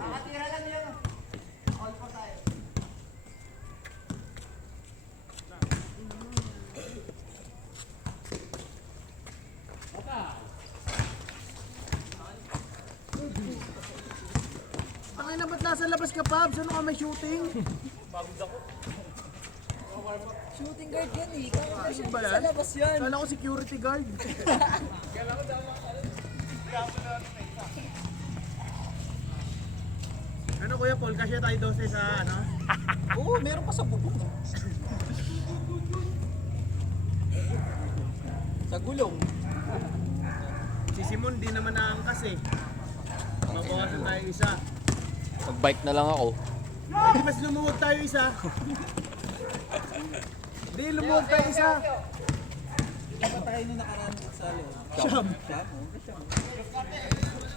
Nakatira lang yun. All po tayo. Tangay na ba't nasa labas ka, Pabs? Ano ka may shooting? Shooting guard yan eh. Ano ba yan? Sa labas yan. Kala ko security guard. Ano kuya, Paul? Kasya tayo 12 sa ano? Oo, meron pa sa bubong. Sa gulong. Si Simon di naman naangkas eh. Mabawasan tayo isa. Mag-bike na lang ako. Di mas lumuwag tayo isa. Di lumuwag tayo isa. Dapat tayo nung nakaraan sa loob. Siyam.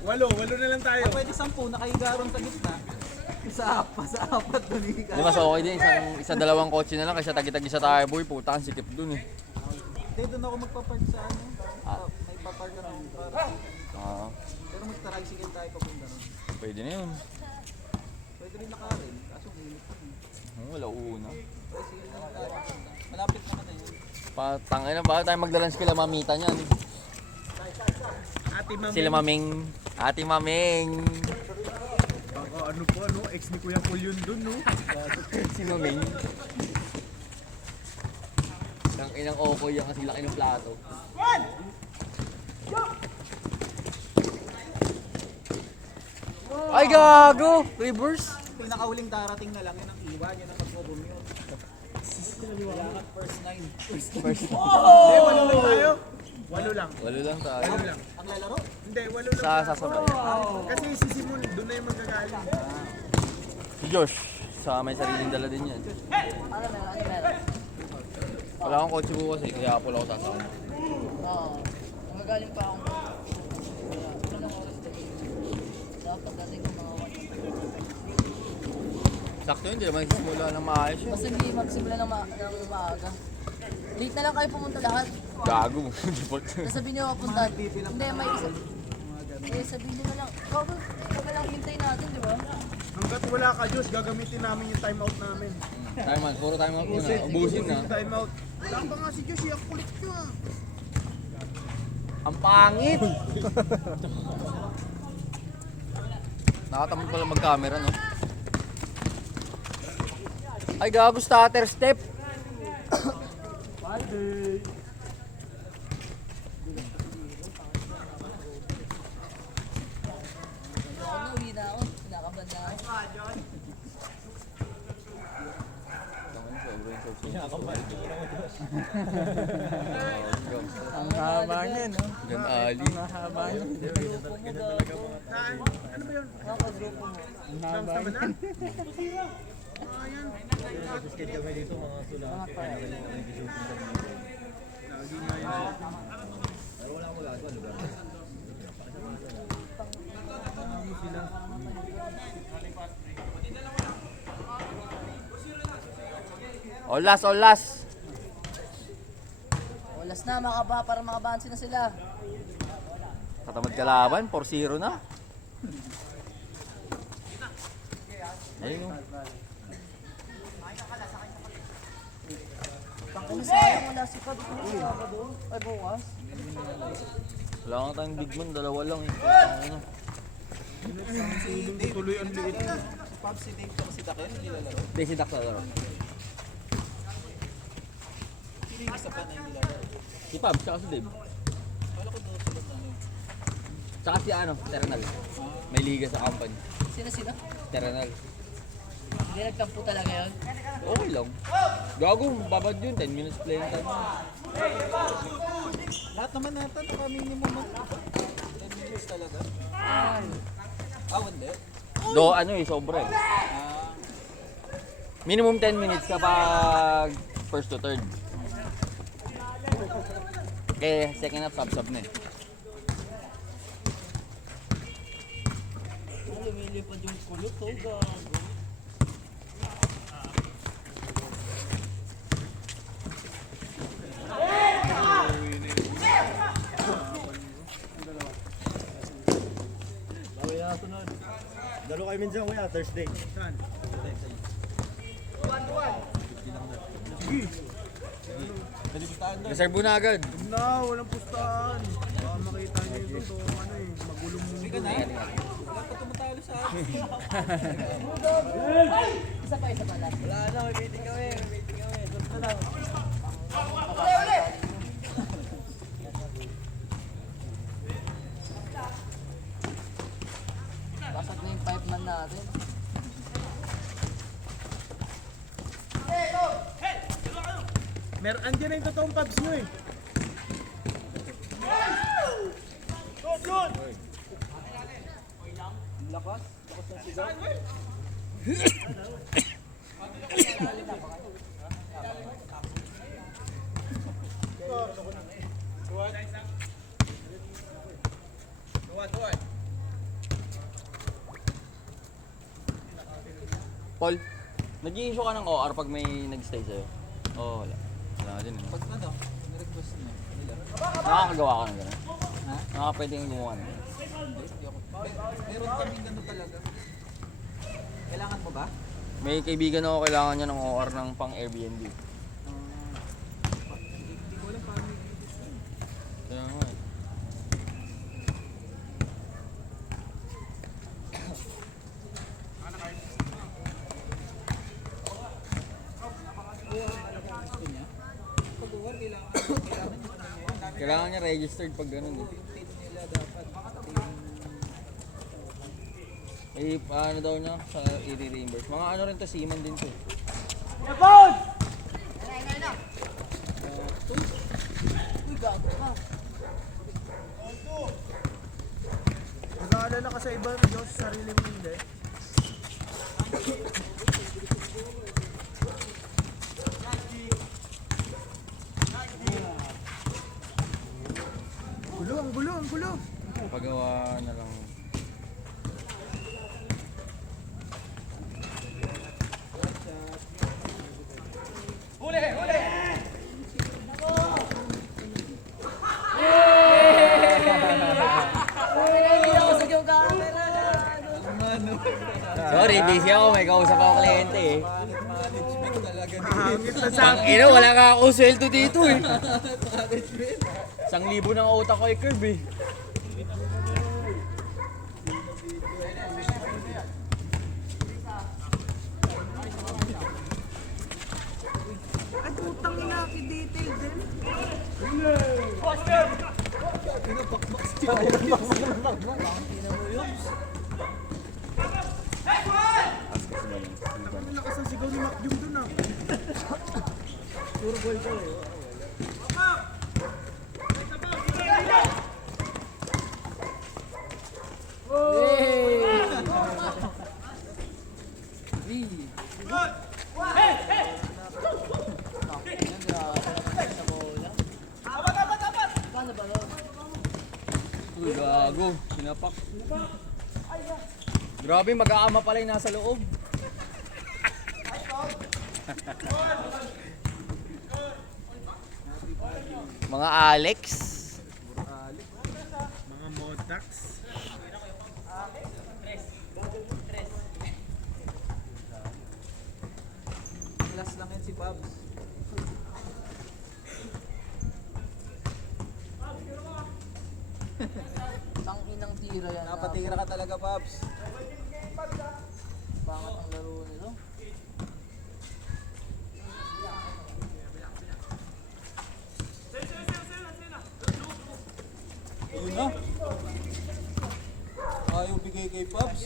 Walo na lang tayo. Pwede 10, nakahigarong sa gitna. Sa apat doon Di mas okay din, isang dalawang kotse na lang kasi tagi-tagi sa tayo boy, puta ang sikip dun eh. Hindi, doon ako magpapark sa ano. May papark ka rin. Pero mag-tricycle tayo papunta ron. Pwede na yun. Pwede rin nakarin, kaso ulit pa rin. Wala una. Tricycle na lang tayo. Malapit naman na yun. Tangay na ba tayo magdalans kila mamita niyan? Ate Mami. Sila maming, ate maming. Baka ano po, no? Ex ni Kuya Paul yun dun, no? Si maming. Ang inang okoy yan kasi laki ng plato. Ay gago! Reverse! Pinakauling darating na lang yun ang iwan, yun ang mag-commute. Kailangan first 9. First. Hindi, walo lang tayo. Walo lang. Walo lang tayo. Walo lang. Ang lalaro? Hindi, walo lang. Sa sasabay. Kasi si Simon, doon na yung magkagaling. Si Josh, sa may sariling dala din yan. Ano meron? Wala akong kotse bukas eh, kaya pula ako sasama. Oo. Magagaling pa akong wala ng oras din. Dapat dating ko mga Sakto yun, hindi naman nagsisimula ng maayos yun. basta hindi magsimula ng maaga. Late na lang kayo pumunta lahat. Gago mo, default. Sasabihin niyo kapunta. Hindi, may isa. Eh, sabihin niyo na lang. Bago, kami lang hintay natin, di ba? Hanggat wala ka, Diyos, gagamitin namin yung timeout namin. Time out, puro time out muna. Ubusin na. Timeout. Wala pa nga si Diyos, iyak kulit nyo ah. Ang pangit! Nakatamad pala mag-camera, no? Ay, gago, stutter step! Ano, uwi na ako. Kinakabahan na ako. Ang haba niya, no? Gan Ali. Ang haba niya. Saan? Ano ba yun? Nakagrupo mo. Siyam sa manan? Ayan. Lagi nga yun. Olas, olas! Olas na, para makabansi na sila. Katamad kalaban, 4-0 na. Ayun, no? Tangin na sayang, wala si Pab. Sabado. Ay, bukas. Wala nga tayong big man, dalawa lang eh. Ano? Tuloy ang liit. Si Pab, si Dave, tsaka si Daken, hindi lalaro. Hindi, si Dax laro. Sino yung isa pa na hindi lalaro? Si Pab, tsaka si Dave. Kala ko doon sila na yun. Tsaka si ano, Terrenal. May liga sa company. Sino? Terrenal. Hindi nagkampo talaga yun. Okay lang. Gago, babad yun. 10 minutes playing time. Lahat naman nata, naka-minimum ng 10 minutes talaga. Hindi. Do, ano eh, sobra eh. Minimum 10 minutes kapag first to third. Okay, second half, sub-sub na eh. Lumilipad yung kulot, oh, gago. kayo minsan kuya, Thursday. Saan? Pwede pustahan doon. Reserve mo na agad. Na, walang pustahan. Baka makita niyo yung totoo ano eh, magulong mundo. Sige na. Wala pa tumatalo sa akin. Isa pa lang. Wala na, may meeting kami. Sunod na lang. Basag na yung 5 man natin. Andyan na yung totoong pubs nyo eh. Paul, nag-i-issue ka ng OR pag may nag-stay sa'yo? Oo, wala. Wala din. Pag ano, nirequest niya. Nila. Nakakagawa ka ng gano'n? Ha? Nakapwede yung gumawa ng gano'n? Hindi ako. Meron kaming gano'n talaga. Kailangan mo ba? May kaibigan ako kailangan niya ng OR ng pang Airbnb. Hindi ko alam paano i-request. Kaya nga eh. Gusto niya. Pag uwar, kailangan niya. Kailangan niya registered pag gano'n eh. Yung pin nila dapat. Eh, paano daw niya sa i-reimburse? Mga ano rin to, seaman din to. Uy, gago ka. Nag-aalala ka sa iba, Diyos, sa sarili mo hindi. Ang gulo. Pagawa na lang. Hindi na usag yung camera. Sorry, busy ako. May kausap ako kliyente eh. Management talaga. Hangit na sa Ang ina, wala nga ako sweldo dito eh. 1,000 ng utak ko i-curve eh. Ay, putang ina, detail din. Ang lakas ng sigaw ni Mac Jung dun ah. Puro boy ko eh. Uy, gago. Sinapak. Grabe, mag-aama pala yung nasa loob. Mga Alex. Mga modax. Class lang yan si Pabs. Tang inang tira yan. Napatira ka talaga, Pabs. Pangat ang laro nito. Ayun na. Ayaw bigay kay Pabs.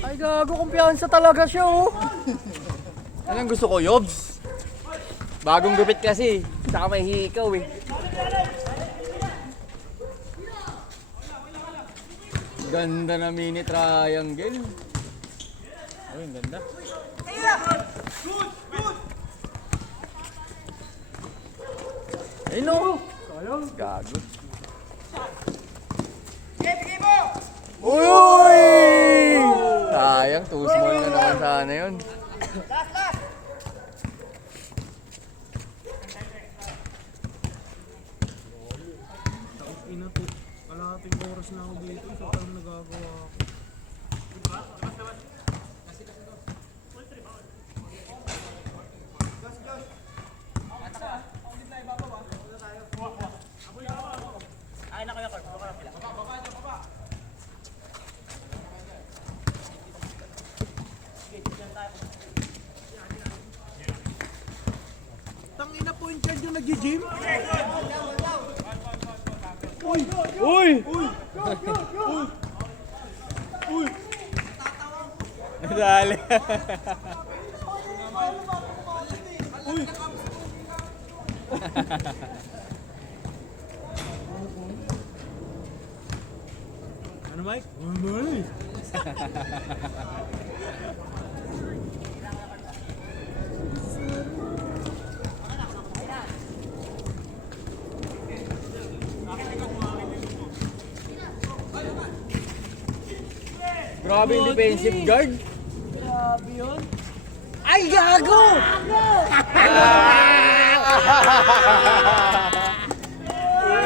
Ay, gago, kumpiyansa talaga siya, oh. Anong gusto ko, Yobs? Bagong gupit kasi. Saka may hikaw, eh. Ganda na mini triangle. Ay, ang ganda. Ayun, no. Gago. Uy! Uy! Sayang, too small na naman sana yun. Ina po, kalahating oras na ako dito. So, parang nagagawa ako. Tangina po in charge yung nag-gym. Uy! Dali. Ano, Mike? Mike! Grabe yung defensive guard. Grabe yun. Ay, gago!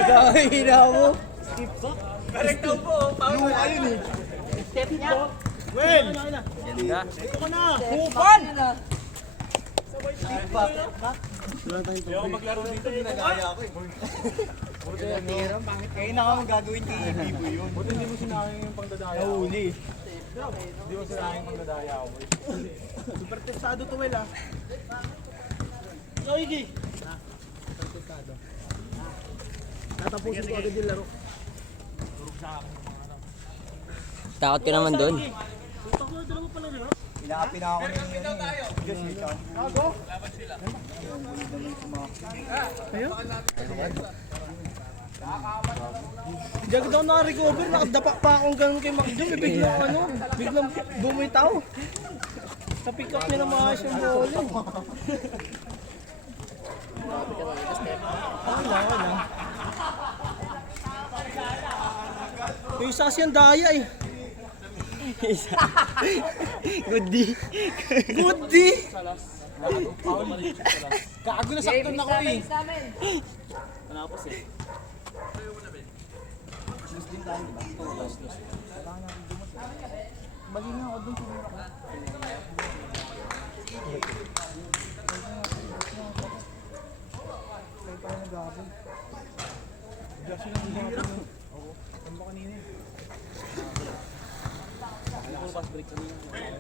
Dahil mo. Karektaw po, Paul. Ayun eh. Step niya. Well, Ganda. ito ko na. Kupan! Yung maglaro dito, ginagaya ako eh. Kaya na kami gagawin kay Bibo yun. Buti hindi mo sinayang yung pangdadaya. Nahuli. Hindi mo sinayang yung pangdadaya ako eh. Super testado to, Well ah. Loigi! Super testado. Tatapusin ko agad yung laro. Takot ka naman doon. Pinakapi na ako ng yun. Diyos, may chance. Hindi agad ako naka-recover, nakadapa pa akong ganun kay Macdom, biglang bumitaw. Sa pick up niya na maayos yung bola. Wala. Yung isa kasi ang daya eh. Good D. Good D! Gago na sakton ako eh. Mali nga ako dun siguro ako. Kaya pa nag-aabon. Josh yung hirap. Oo. Ano ba kanina eh?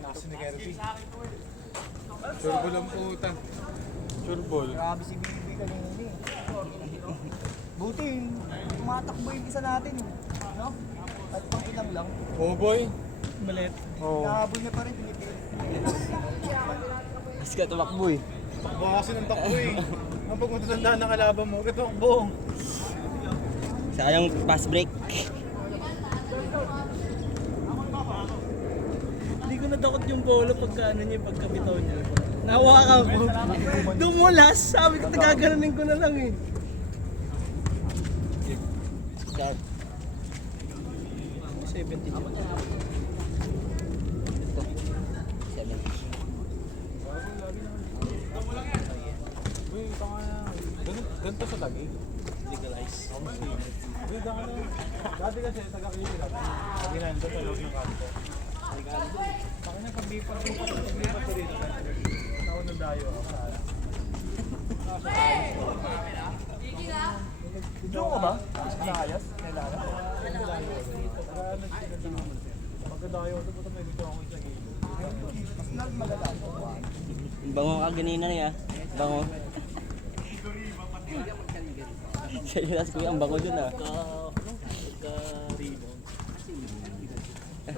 Nasa ni Kerby. Surbol ang puta. Surbol. Grabe si Bibi kanina eh. Buti, tumatakbo yung isa natin. No? At pang ilang lang. Oh boy. Malit. Nahabol niya pa rin, pinipilit. Mas ka tumakbo eh. Takbo kasi ng takbo eh. Ang pag matatandaan ng kalaban mo, katakbo. Sayang pass break. Hindi ko nadakot yung bola pagka ano niya, pagkabitaw niya. Nahawakan ko. Dumulas, sabi ko tagagalanin ko na lang eh. Start. 70. 70. Uy, ito nga na. Ganito sa tagig. Legalize. Uy, dati kasi taga-Kiliti lang. Sabi na nandun sa loob ng kanto. Baka na pag-lipat ko dito. Nauna dayo ako sa ala. Diyo ka ba? Nakayas? Kailangan? Pagkadayo ko, puto may dito ako sa gilid. Mas maganda. Bango ka ganina niya. Bango. Sa'yo last kuya, ang bango dun ah. Mga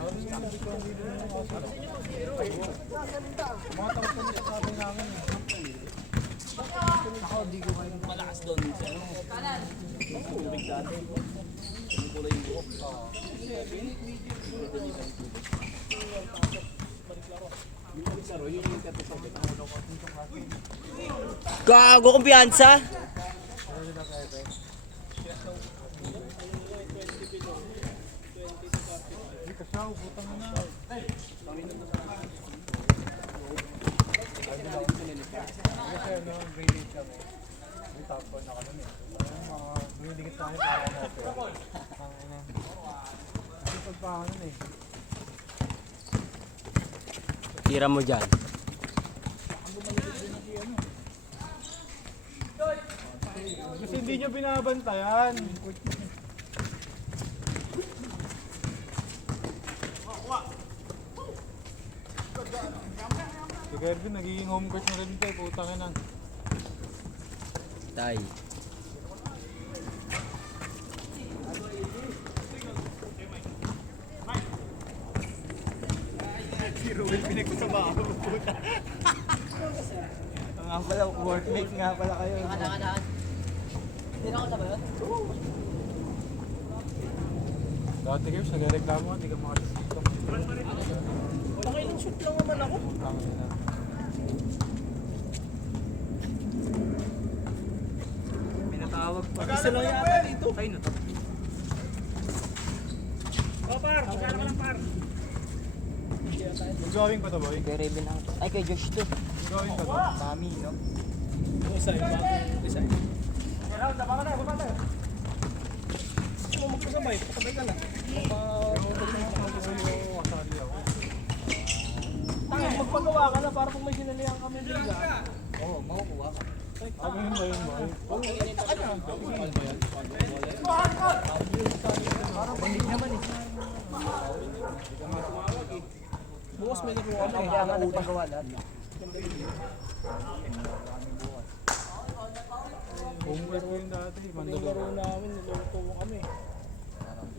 tapos kami sa sabi namin. Ako, di ko kayo. Malakas doon siya. Tubig dati. Kulay yung buhok. Gago kumpiyansa. Kasaw, putang na. Kasi ano, grade 8 kami. May top 4 na kami. Mga binidikit sa akin para natin. Ang ina. Kasi pagpahanan eh. Tira mo dyan. Kasi hindi nyo binabantayan. Si Kervin, nagiging home court na rin ito. Putang ina. Tay. Si Ruel pinagsasabahan mo puta. Nga pala, workmates nga pala kayo. Nakadaan. Hindi na ako sabay yun? Dati Kervin, nagreklamo ka, hindi ka makasisito. Okay lang, shoot lang naman ako. Putang ina. May natawag pa. Isa lang yata dito. Ay, no. Gawin ko to, boy. Kay Raven ang... Ay, kay Josh to. Gawin ko to. Mami, no? Magpagawa ka na para kung may sinalihan kami dito. Oo, makukuha ka. Ano yun ba yun, boy? Bukas may nakuha kami. Kaya nga nagpagawa lahat. Home court ko yun dati. Yung Mandalo. laro namin, niluto kami.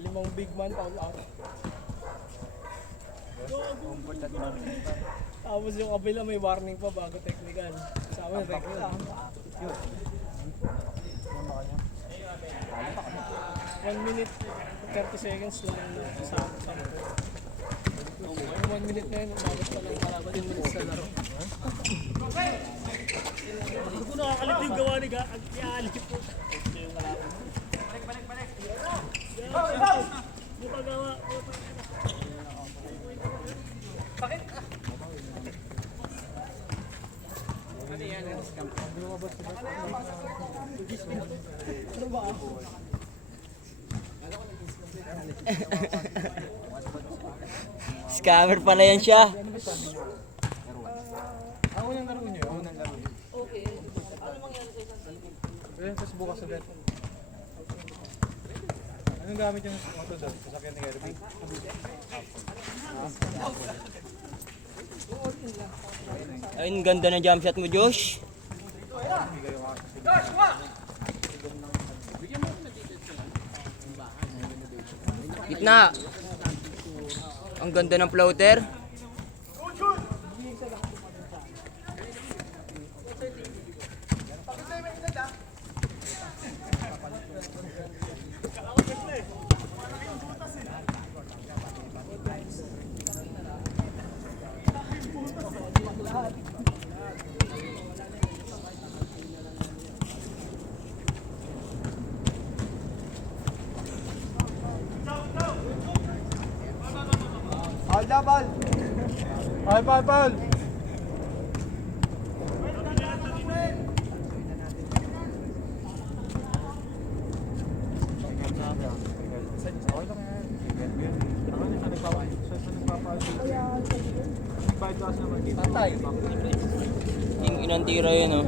5 big man, all out. Tapos yung kabila may warning pa bago technical. Sa amin, technical. 1 minute, 30 seconds lang sa sampo. Yung 1 minute na yun, umabot pa lang para 10 minutes sa laro. Hindi ko nakakalit yung gawa ni Alip po. Balik! Di pa gawa. Bakit? Ano ba? Scammer pala yan siya. Ako yung laro nyo. Ako yung laro nyo. Okay. Ano mangyari sa isang team? Ayun, tapos bukas ulit. Anong gamit yung moto doon? Sasakyan ni Kervin? Ayun, ganda ng jump shot mo, Josh. Gitna. Ang ganda ng floater. Bal! Paul! Yung inang tira yun, oh.